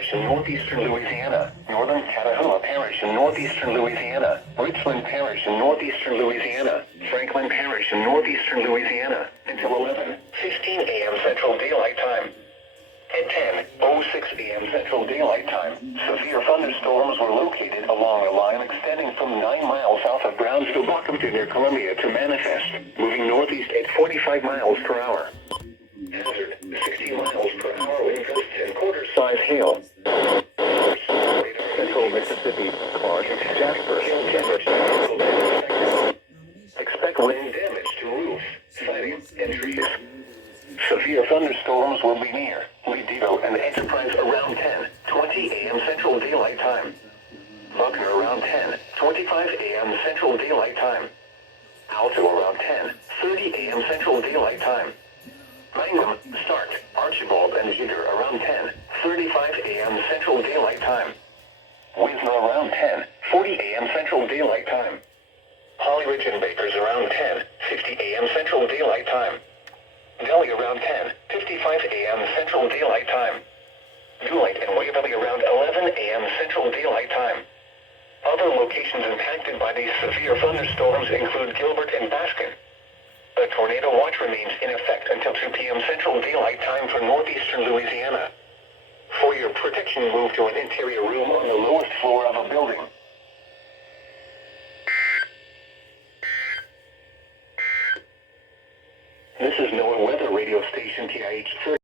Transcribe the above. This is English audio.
Parish in northeastern Louisiana, Northern Catahoula Parish in northeastern Louisiana, Richland Parish in northeastern Louisiana, Franklin Parish in northeastern Louisiana, until 11:15 a.m. Central Daylight Time. At 10:06 a.m. Central Daylight Time, severe thunderstorms were located along a line extending from 9 miles south of Brownsville, Buckington, near Columbia to manifest, moving northeast at 45 miles per hour. Hazard, 60 miles per hour wind gusts and quarter-size hail. Central Mississippi, Clark, Jasper, expect wind damage to roofs, siding, and trees. Severe thunderstorms will be near Lee Devo and Enterprise around 10:20 a.m. Central Daylight Time. Buckner around 10:25 a.m. Central Daylight Time. Alto around 10:30 a.m. Central Daylight Time. Mangum, Stark, Archibald, and Jigger around 10:35 a.m. Central Daylight Time. Wisner around 10:40 a.m. Central Daylight Time. Holly Ridge and Bakers around 10:50 a.m. Central Daylight Time. Delhi around 10:55 a.m. Central Daylight Time. Dulite and Waverly around 11 a.m. Central Daylight Time. Other locations impacted by these severe thunderstorms include Gilbert and Baskin. A tornado watch remains in effect until 2 p.m. Central Daylight Time for northeastern Louisiana. For your protection, move to an interior room on the lowest floor of a building. This is NOAA Weather Radio Station KIH38.